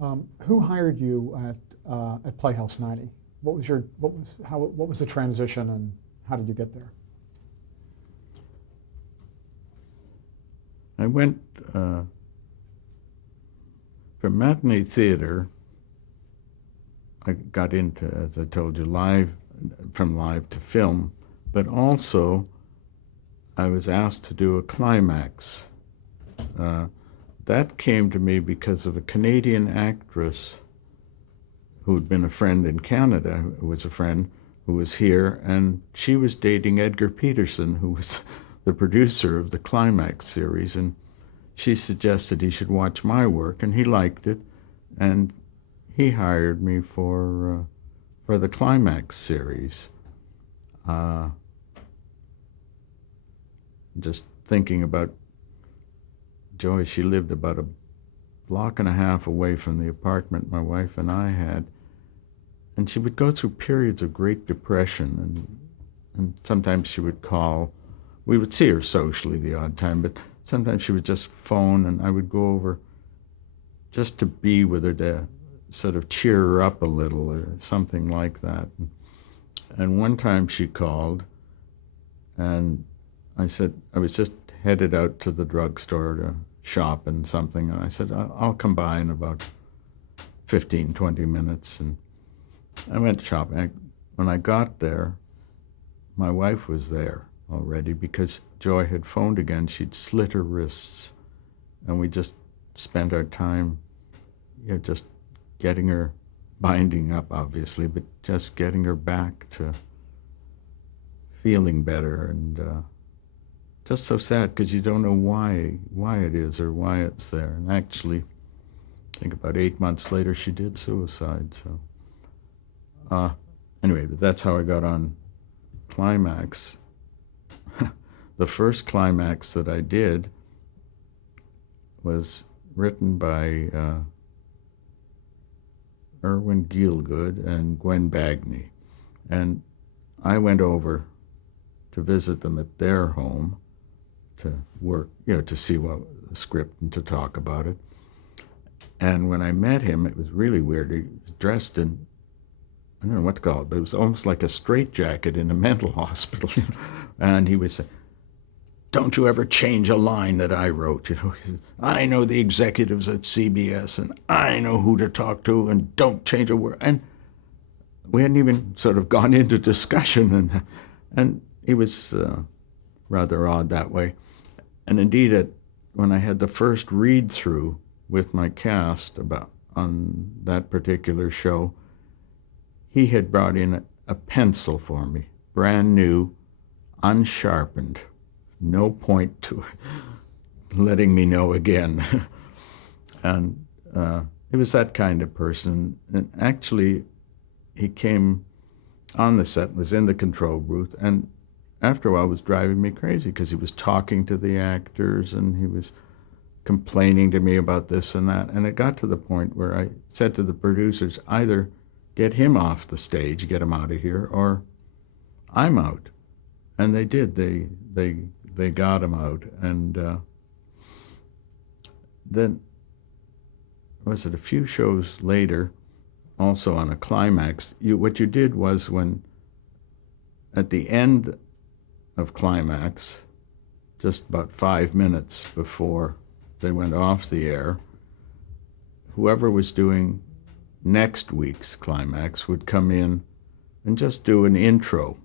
Who hired you at Playhouse 90? What was the transition, and how did you get there? I went from matinee theater. I got into, as I told you, from live to film, but also I was asked to do a climax. That came to me because of a Canadian actress who'd been a friend in Canada, who was a friend who was here, and she was dating Edgar Peterson, who was the producer of the Climax series, and she suggested he should watch my work, and he liked it, and he hired me for the Climax series. Just thinking about Joy, she lived about a block and a half away from the apartment my wife and I had, and she would go through periods of great depression, and sometimes she would call. We would see her socially the odd time, but sometimes she would just phone, and I would go over just to be with her, to sort of cheer her up a little or something like that. And one time she called, and I said, I was just headed out to the drugstore to shop and something, and I said, I'll come by in about 15, 20 minutes. And I went shopping. When I got there, my wife was there already because Joy had phoned again. She'd slit her wrists, and we just spent our time, just getting her, binding up obviously, but just getting her back to feeling better. And just so sad because you don't know why it is or why it's there. And actually, I think about 8 months later, she did suicide. So anyway, that's how I got on Climax. The first Climax that I did was written by Irwin Gielgud and Gwen Bagni. And I went over to visit them at their home to work, to see what the script and to talk about it. And when I met him, it was really weird. He was dressed in, I don't know what to call it, but it was almost like a straitjacket in a mental hospital. And he was saying, "Don't you ever change a line that I wrote." He said, "I know the executives at CBS, and I know who to talk to, and don't change a word." And we hadn't even sort of gone into discussion, and he was rather odd that way. And indeed, when I had the first read-through with my cast on that particular show, he had brought in a pencil for me, brand new, unsharpened, no point to it, letting me know again. And he was that kind of person. And actually, he came on the set, was in the control booth, and after a while was driving me crazy because he was talking to the actors and he was complaining to me about this and that. And it got to the point where I said to the producers, either get him off the stage, get him out of here, or I'm out. And they did. They got him out. And then, was it a few shows later, also on a Climax, what you did was when, at the end of Climax, just about 5 minutes before they went off the air, whoever was doing next week's Climax would come in and just do an intro.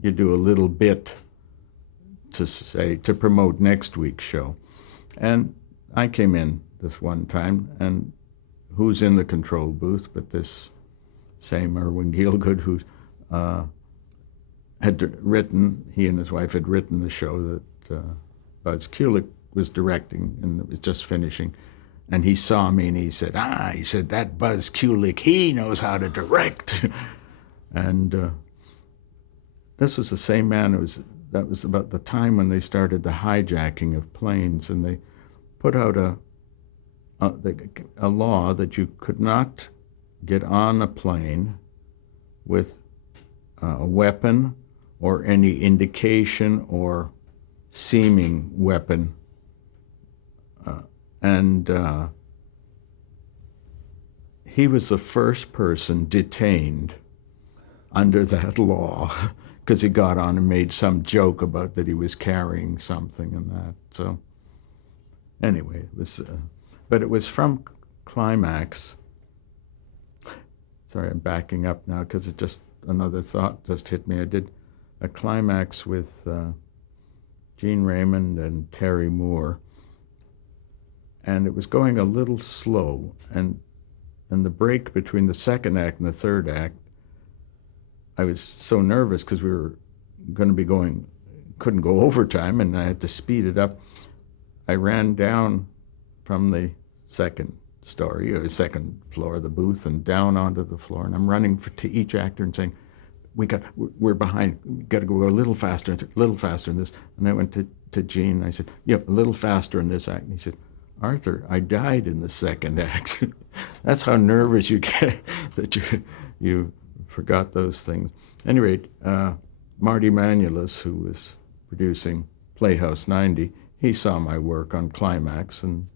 You do a little bit to promote next week's show. And I came in this one time, and who's in the control booth but this same Irwin Gielgud, who he and his wife had written the show that Buzz Kulik was directing, and it was just finishing. And he saw me and he said, that Buzz Kulik, he knows how to direct. And this was the same man. That was about the time when they started the hijacking of planes, and they put out a law that you could not get on a plane with a weapon or any indication or seeming weapon. And he was the first person detained under that law because he got on and made some joke about that he was carrying something and that. So anyway, it was, but it was from Climax. Sorry, I'm backing up now because it just, another thought just hit me. I did a Climax with Gene Raymond and Terry Moore, and it was going a little slow, and the break between the second act and the third act, I was so nervous because we were going to be going, couldn't go overtime, and I had to speed it up. I ran down from the second story, or second floor of the booth, and down onto the floor, and I'm running to each actor and saying, we're behind, we got to go a little faster in this. And I went to Gene, and I said, yeah, a little faster in this act. And he said, Arthur, I died in the second act. That's how nervous you get that you forgot those things. At any rate, Marty Manulis, who was producing Playhouse 90, he saw my work on Climax and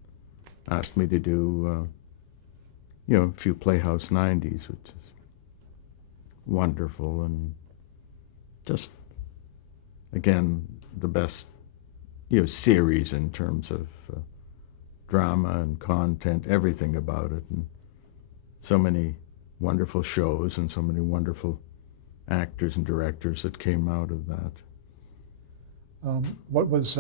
asked me to do, a few Playhouse 90s, which is wonderful and just, again, the best, series in terms of drama and content, everything about it, and so many wonderful shows and so many wonderful actors and directors that came out of that. What was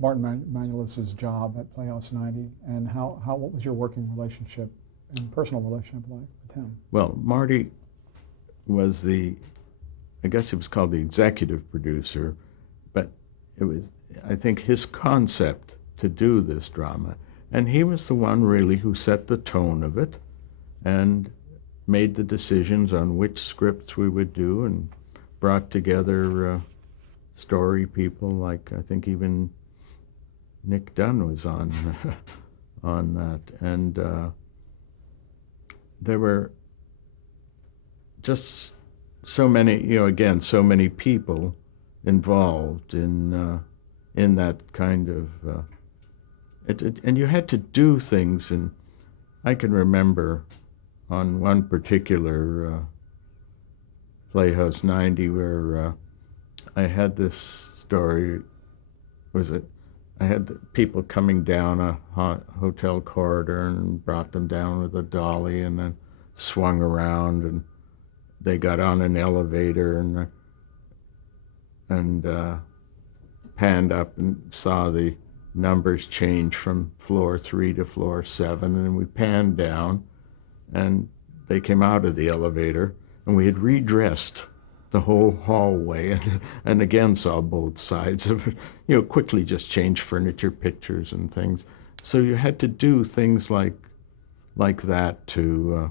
Martin Manulis's job at Playhouse 90, and what was your working relationship and personal relationship like with him? Well, Marty was I guess it was called the executive producer, but it was, I think, his concept to do this drama, and he was the one really who set the tone of it and made the decisions on which scripts we would do, and brought together story people, like I think even Nick Dunn was on on that, and there were just so many, again, so many people involved in that kind of, and you had to do things, and I can remember on one particular Playhouse 90 where I had this story, I had the people coming down a hotel corridor and brought them down with a dolly and then swung around, and they got on an elevator and panned up and saw the numbers change from floor 3 to floor 7, and we panned down and they came out of the elevator, and we had redressed the whole hallway, and again saw both sides of it. Quickly just changed furniture, pictures, and things. So you had to do things like that to,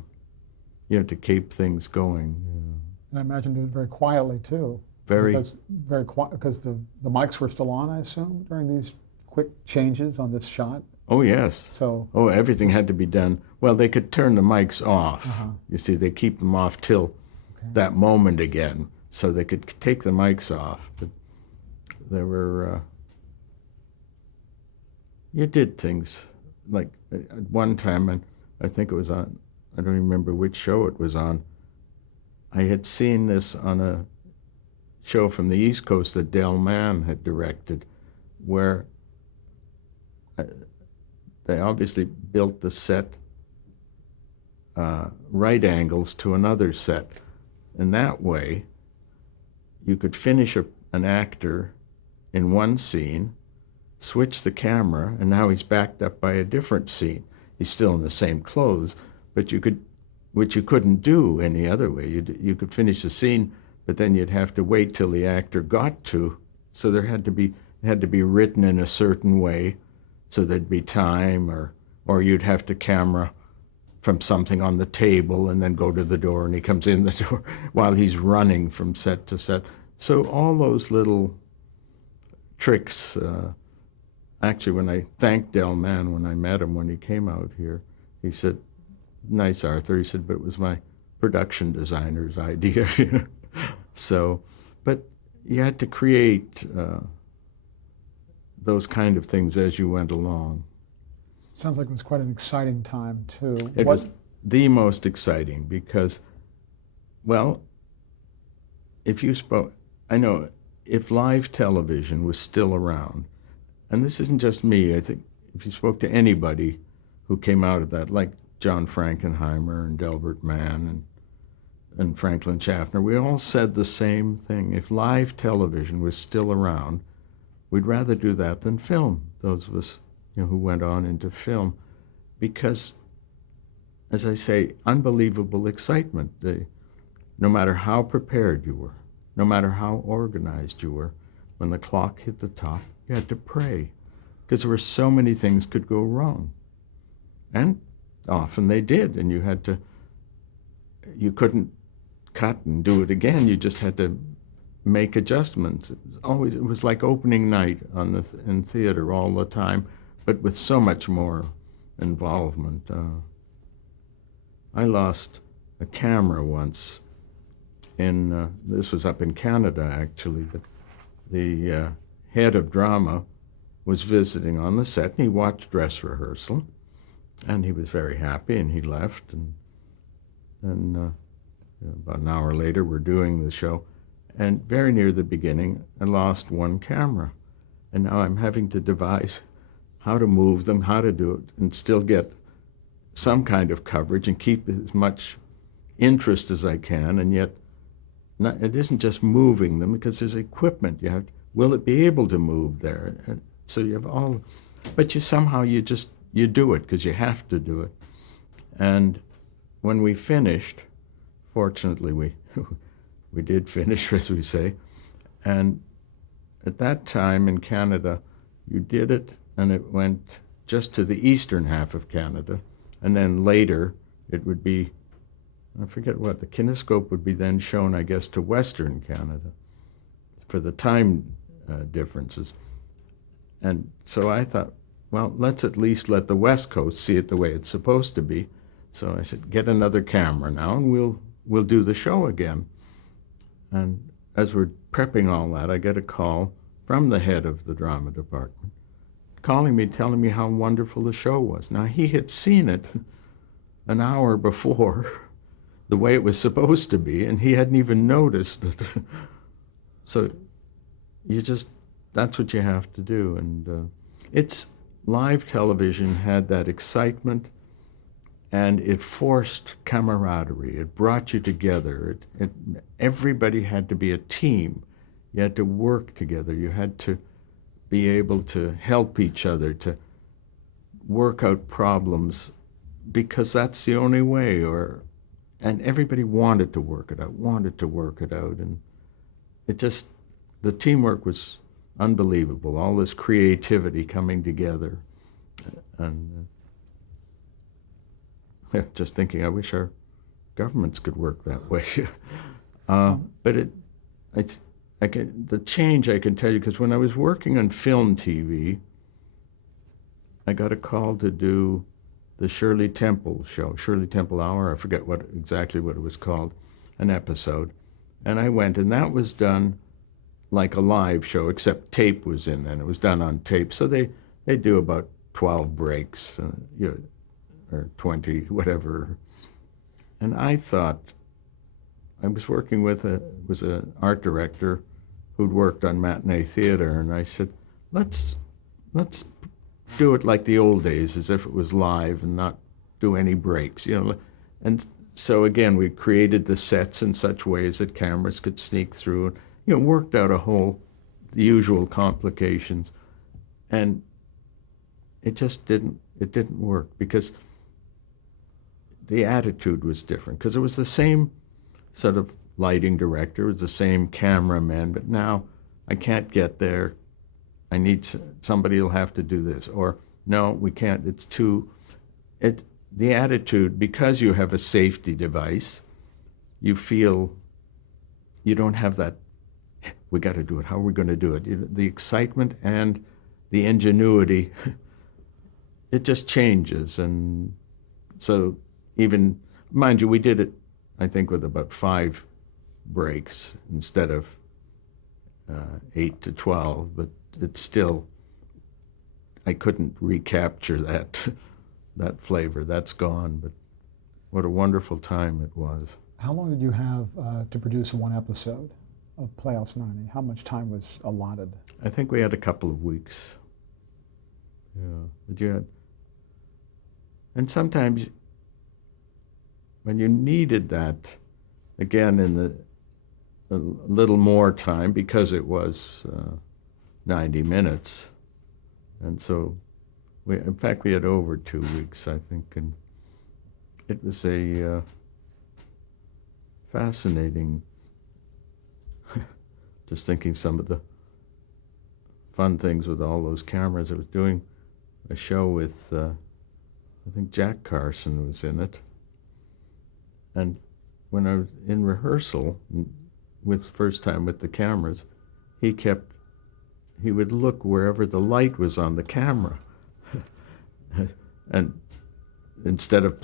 to keep things going. And I imagine doing it very quietly too. Very quiet, because the mics were still on, I assume, during these quick changes on this shot. Oh yes. So. Oh, everything had to be done. Well, they could turn the mics off. Uh-huh. You see, they keep them off till that moment again, so they could take the mics off. But there were, you did things like at one time, and I think it was on, I don't remember which show it was on. I had seen this on a show from the East Coast that Del Mann had directed, where they obviously built the set right angles to another set. And that way, you could finish an actor in one scene, switch the camera, and now he's backed up by a different scene. He's still in the same clothes, but which you couldn't do any other way. You could finish the scene, but then you'd have to wait till the actor got to. So it had to be written in a certain way, so there'd be time, or you'd have to camera from something on the table and then go to the door, and he comes in the door while he's running from set to set. So all those little tricks, actually when I thanked Del Mann when I met him when he came out here, he said, "Nice, Arthur," he said, "but it was my production designer's idea." So, but you had to create those kind of things as you went along. Sounds like it was quite an exciting time, too. It was the most exciting because, well, if you spoke, I know if live television was still around, and this isn't just me, I think if you spoke to anybody who came out of that, like John Frankenheimer and Delbert Mann and Franklin Schaffner, we all said the same thing. If live television was still around, we'd rather do that than film, those of us who went on into film, because, as I say, unbelievable excitement. No matter how prepared you were, no matter how organized you were, when the clock hit the top, you had to pray, because there were so many things could go wrong. And often they did, and you couldn't cut and do it again. You just had to make adjustments. It was like opening night in theater all the time, but with so much more involvement. I lost a camera once this was up in Canada actually, but the head of drama was visiting on the set, and he watched dress rehearsal, and he was very happy, and he left, and about an hour later we're doing the show, and very near the beginning I lost one camera, and now I'm having to devise how to move them, how to do it, and still get some kind of coverage and keep as much interest as I can, and yet it isn't just moving them, because there's equipment. Will it be able to move there? And so you have all, but you do it because you have to do it. And when we finished, fortunately we did finish, as we say, and at that time in Canada, you did it, and it went just to the eastern half of Canada, and then later it would be, I forget what, the kinescope would be then shown, I guess, to Western Canada for the time differences. And so I thought, well, let's at least let the West Coast see it the way it's supposed to be. So I said, get another camera now, and we'll do the show again. And as we're prepping all that, I get a call from the head of the drama department, calling me, telling me how wonderful the show was. Now, he had seen it an hour before, the way it was supposed to be, and he hadn't even noticed it. So that's what you have to do. And it's live television had that excitement, and it forced camaraderie. It brought you together. Everybody had to be a team. You had to work together. You had to be able to help each other, to work out problems, because that's the only way. And everybody wanted to work it out. And the teamwork was unbelievable, all this creativity coming together. And just thinking, I wish our governments could work that way. But the change I can tell you, because when I was working on film TV, I got a call to do the Shirley Temple show, Shirley Temple Hour, I forget exactly what it was called, an episode. And I went, and that was done like a live show, except tape was in then. It was done on tape. So they do about 12 breaks, or 20, whatever. And I thought, I was working with was an art director who'd worked on matinee theater, and I said, let's do it like the old days, as if it was live and not do any breaks, And so again, we created the sets in such ways that cameras could sneak through, and worked out the usual complications, and it just didn't work, because the attitude was different, because it was the same sort of lighting director, it was the same cameraman, but now I can't get there. I need somebody will have to do this, or no, we can't. The attitude, because you have a safety device, you feel you don't have that, we got to do it, how are we going to do it? The excitement and the ingenuity, it just changes. And so even, mind you, we did it, I think, with about 5 breaks instead of 8 to 12, but it's still I couldn't recapture that that flavor. That's gone, but what a wonderful time it was. How long did you have to produce one episode of Playhouse 90? How much time was allotted? I think we had a couple of weeks. Yeah, but you had, and sometimes when you needed that, again in a little more time because it was 90 minutes, and so in fact we had over 2 weeks, I think, and it was a fascinating. Just thinking some of the fun things with all those cameras. I was doing a show with, I think Jack Carson was in it. And when I was in rehearsal, with first time with the cameras, he would look wherever the light was on the camera. And instead of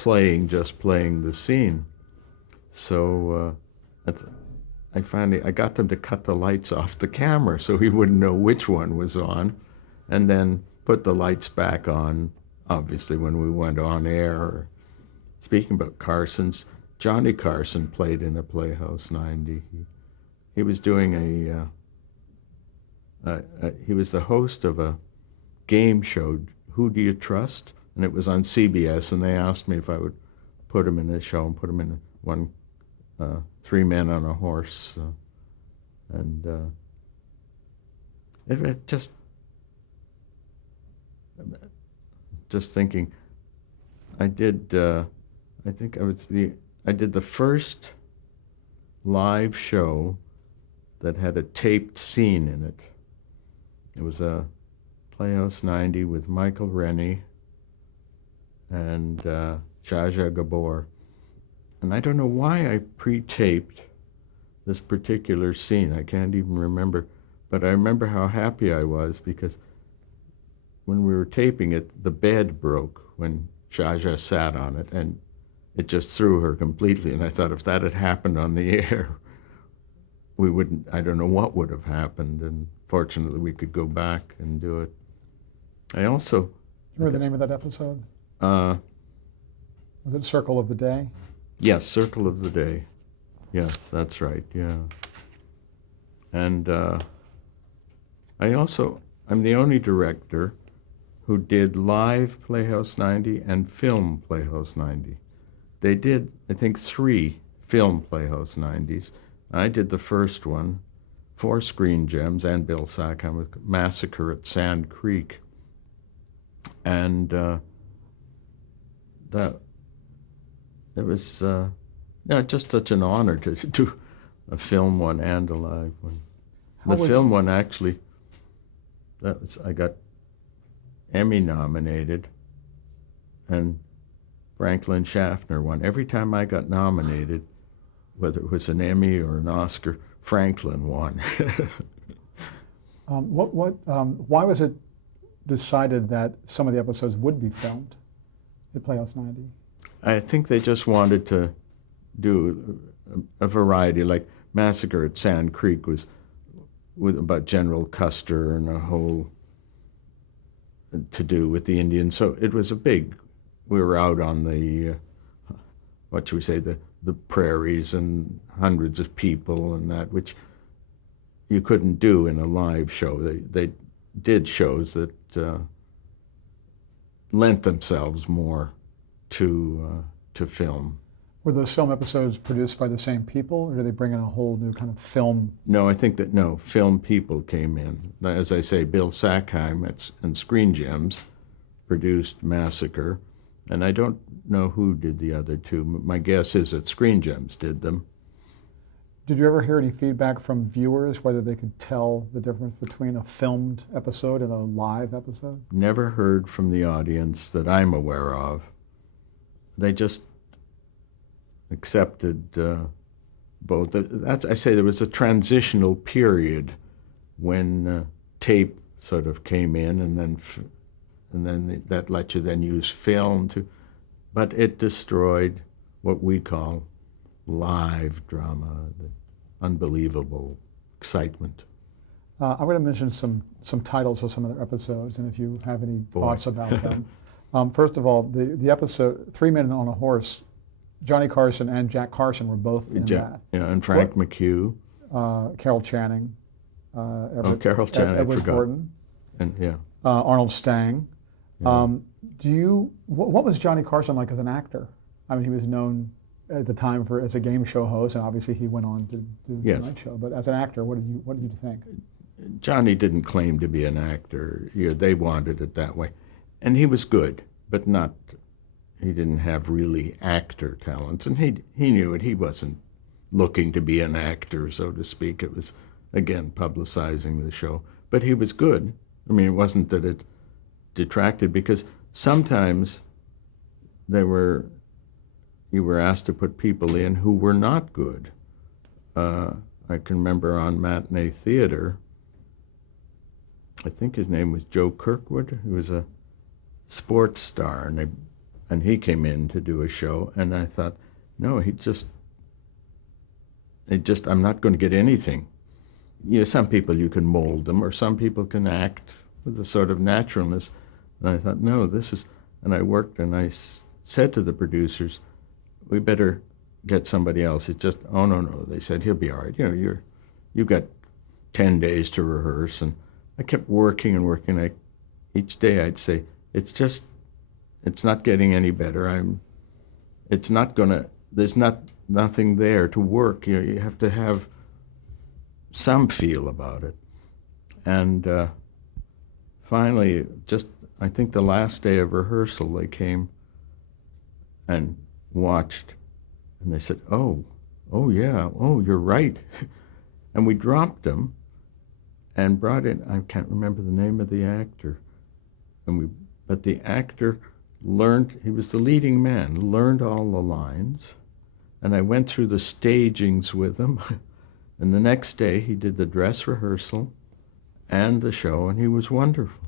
just playing the scene. So I got them to cut the lights off the camera so he wouldn't know which one was on, and then put the lights back on, obviously, when we went on air. Speaking about Carson's, Johnny Carson played in a Playhouse 90. He was doing he was the host of a game show, Who Do You Trust? And it was on CBS, and they asked me if I would put him in a show and put him in one 3 Men on a Horse, and it just thinking. I did. I think I did the first live show that had a taped scene in it. It was a Playhouse 90 with Michael Rennie and Zsa Zsa Gabor. And I don't know why I pre-taped this particular scene. I can't even remember. But I remember how happy I was because when we were taping it, the bed broke when Zsa Zsa sat on it, and it just threw her completely. And I thought if that had happened on the air, I don't know what would have happened. And fortunately, we could go back and do it. I also... Remember the name of that episode? Was it Circle of the Day? Yes, Circle of the Day. Yes, that's right, yeah. And I'm the only director who did live Playhouse 90 and film Playhouse 90. They did, I think, 3 film Playhouse 90s. I did the first one for Screen Gems and Bill Sackheim with Massacre at Sand Creek. And it was just such an honor to do a film one and a live one. The film one, actually, I got Emmy nominated, and Franklin Schaffner won. Every time I got nominated, whether it was an Emmy or an Oscar, Franklin won. Why was it decided that some of the episodes would be filmed at Playhouse 90? I think they just wanted to do a variety, like Massacre at Sand Creek was about General Custer and a whole to do with the Indians. So it was we were out on the, what should we say, the prairies and hundreds of people and that, which you couldn't do in a live show. They did shows that lent themselves more to film. Were those film episodes produced by the same people, or did they bring in a whole new kind of film? No, I think that, film people came in. As I say, Bill Sackheim and Screen Gems produced Massacre, and I don't know who did the other 2. My guess is that Screen Gems did them. Did you ever hear any feedback from viewers, whether they could tell the difference between a filmed episode and a live episode? Never heard from the audience that I'm aware of. They just accepted both. I say there was a transitional period when tape sort of came in, and then that let you then use film but it destroyed what we call live drama, the unbelievable excitement. I'm going to mention some titles of some of the episodes, and if you have any Boy. thoughts about them. First of all, the episode Three Men on a Horse, Johnny Carson and Jack Carson were both in that. Yeah, and Frank McHugh. Carol Channing, Carol Channing, I Edward forgot. Horton, And yeah. Arnold Stang. Yeah. What was Johnny Carson like as an actor? I mean, he was known at the time as a game show host, and obviously he went on to do the Yes. Tonight Show. But as an actor, what did you think? Johnny didn't claim to be an actor. They wanted it that way. And he was good, but he didn't have really actor talents. And he knew it. He wasn't looking to be an actor, so to speak. It was, again, publicizing the show. But he was good. I mean, it wasn't that it detracted, because sometimes you were asked to put people in who were not good. I can remember on Matinee Theater, I think his name was Joe Kirkwood, who was a sports star, and he came in to do a show, and I thought, no, I'm not going to get anything. Some people you can mold them, or some people can act with a sort of naturalness. And I thought, no, and I worked, and I said to the producers, we better get somebody else. It's just, oh, no. They said, he'll be all right. You've got 10 days to rehearse. And I kept working and working. Each day I'd say, it's not getting any better. There's nothing there to work. You have to have some feel about it. And finally, I think the last day of rehearsal, they came and watched, and they said, oh yeah, you're right. And we dropped him and brought in, I can't remember the name of the actor, but the actor learned, he was the leading man, learned all the lines, and I went through the stagings with him. And the next day he did the dress rehearsal and the show, and he was wonderful.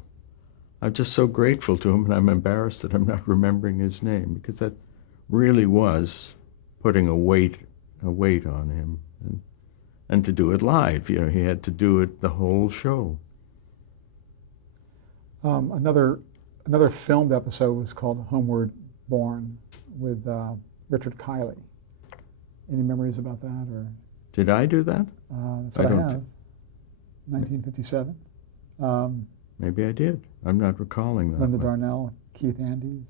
I'm just so grateful to him, and I'm embarrassed that I'm not remembering his name, because that really was putting a weight on him, and to do it live. He had to do it the whole show. Another filmed episode was called Homeward Bourne with Richard Kiley. Any memories about that? Or Did I do that? that's what I have. 1957. Maybe I did. I'm not recalling that. Linda one. Darnell, Keith Andes.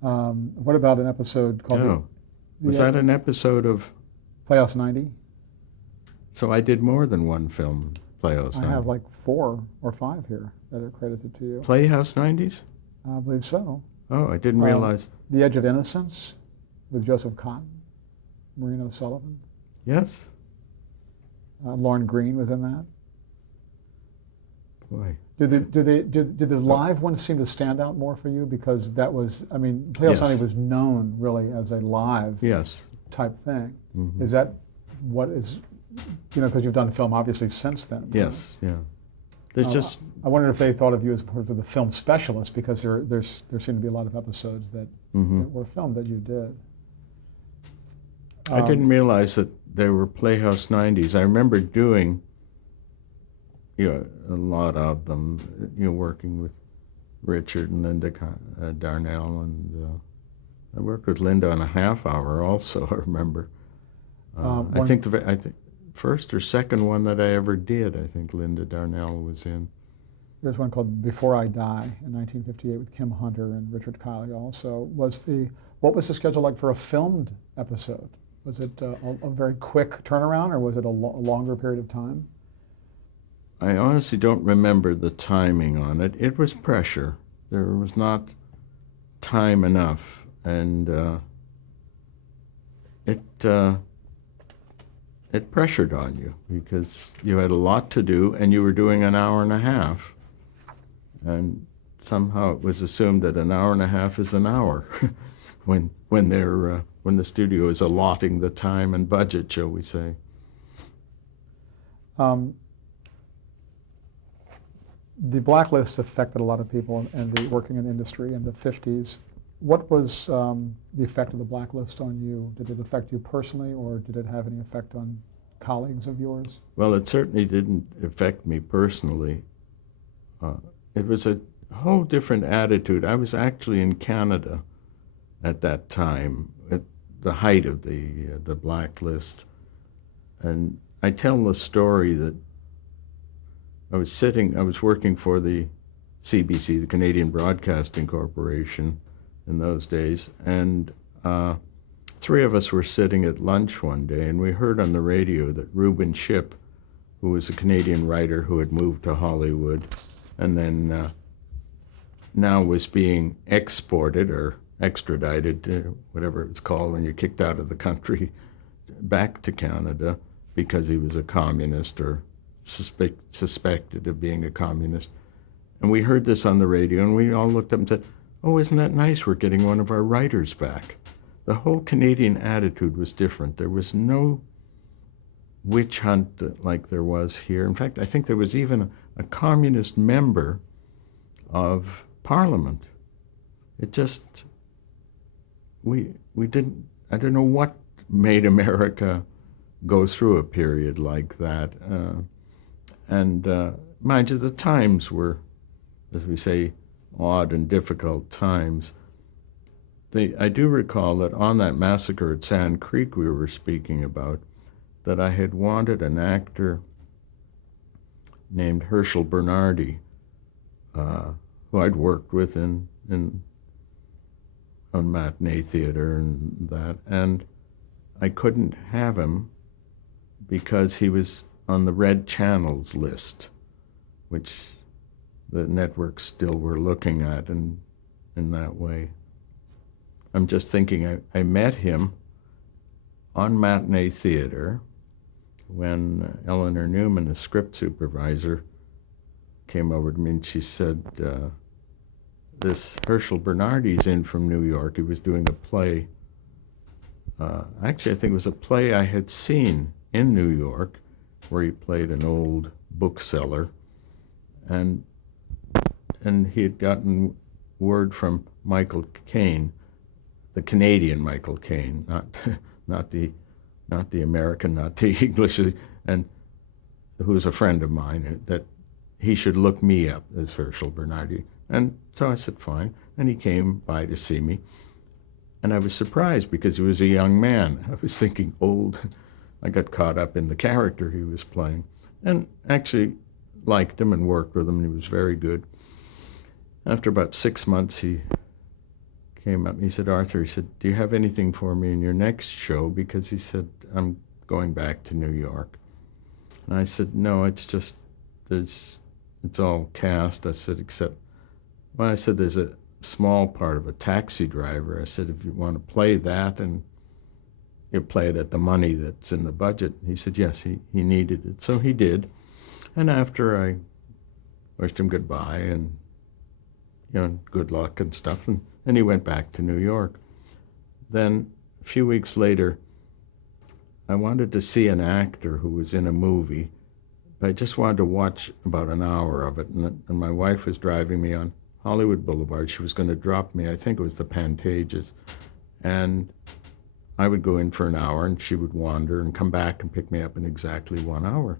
What about an episode called Oh, was that an episode of? Playhouse 90? So I did more than one film, Playhouse 90. I have like 4 or 5 here that are credited to you. Playhouse 90s? I believe so. Oh, I didn't realize. The Edge of Innocence with Joseph Cotton, Maureen O'Sullivan. Yes. Lauren Green was in that. Boy. Did the live ones seem to stand out more for you? Because that was, I mean, Playhouse 90 was known really as a live Yes. type thing. Mm-hmm. Is that what is, because you've done film obviously since then. Yes, yeah. There's I wondered if they thought of you as part of the film specialist, because there seem to be a lot of episodes that were filmed that you did. I didn't realize that there were Playhouse 90s. I remember doing a lot of them, working with Richard and Linda Darnell, and I worked with Linda on a half hour also, I remember. I think the first or second one that I ever did, I think Linda Darnell was in. There's one called Before I Die in 1958 with Kim Hunter and Richard Kiley also. What was the schedule like for a filmed episode? Was it a very quick turnaround, or was it a longer period of time? I honestly don't remember the timing on it. It was pressure. There was not time enough, and it pressured on you, because you had a lot to do, and you were doing an hour and a half, and somehow it was assumed that an hour and a half is an hour when the studio is allotting the time and budget, shall we say. The blacklist affected a lot of people and the working in the industry in the 50s. What was the effect of the blacklist on you? Did it affect you personally, or did it have any effect on colleagues of yours? Well, it certainly didn't affect me personally. It was a whole different attitude. I was actually in Canada at that time, at the height of the blacklist. And I tell the story that I was working for the CBC, the Canadian Broadcasting Corporation, in those days, and three of us were sitting at lunch one day, and we heard on the radio that Reuben Ship, who was a Canadian writer who had moved to Hollywood, and then now was being exported or extradited, to whatever it's called when you're kicked out of the country, back to Canada because he was a communist or suspected of being a communist. And we heard this on the radio, and we all looked up and said, "Oh, isn't that nice? We're getting one of our writers back." The whole Canadian attitude was different. There was no witch hunt like there was here. In fact, I think there was even a communist member of Parliament. It just, we didn't, I don't know what made America go through a period like that. Mind you, the times were, as we say, odd and difficult times. I do recall that on that massacre at Sand Creek we were speaking about, that I had wanted an actor named Herschel Bernardi, who I'd worked with on matinee theater and that, and I couldn't have him because he was on the red channels list, which the networks still were looking at in that way. I'm just thinking, I met him on matinee theater when Eleanor Newman, the script supervisor, came over to me and she said, this Herschel Bernardi's in from New York. He was doing a play. Actually, I think it was a play I had seen in New York where he played an old bookseller. And he had gotten word from Michael Caine, the Canadian Michael Caine, not the American, not the English, and who's a friend of mine, that he should look me up as Herschel Bernardi. And so I said, fine. And he came by to see me. And I was surprised because he was a young man. I was thinking old. I got caught up in the character he was playing. And actually liked him and worked with him, and he was very good. After about 6 months, he came up and he said, "Arthur," he said, "do you have anything for me in your next show?" Because he said, "I'm going back to New York." And I said, "No, it's just, it's all cast." I said, I said, "There's a small part of a taxi driver." I said, "If you want to play that and you play it at the money that's in the budget." He said, yes, he needed it. So he did. And after I wished him goodbye and, good luck and stuff, and he went back to New York. Then a few weeks later, I wanted to see an actor who was in a movie. I just wanted to watch about an hour of it, and my wife was driving me on Hollywood Boulevard. She was going to drop me, I think it was the Pantages, and I would go in for an hour, and she would wander and come back and pick me up in exactly 1 hour.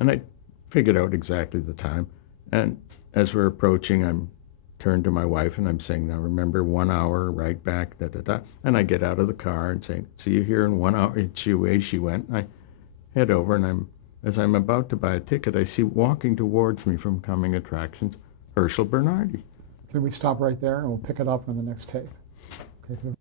And I figured out exactly the time. And as we're approaching, I'm turned to my wife and I'm saying, "Now remember, 1 hour, right back, da-da-da." And I get out of the car and say, "See you here in 1 hour." And away she went. And I head over, and as I'm about to buy a ticket, I see walking towards me from Coming Attractions, Herschel Bernardi. Can we stop right there and we'll pick it up on the next tape? Okay,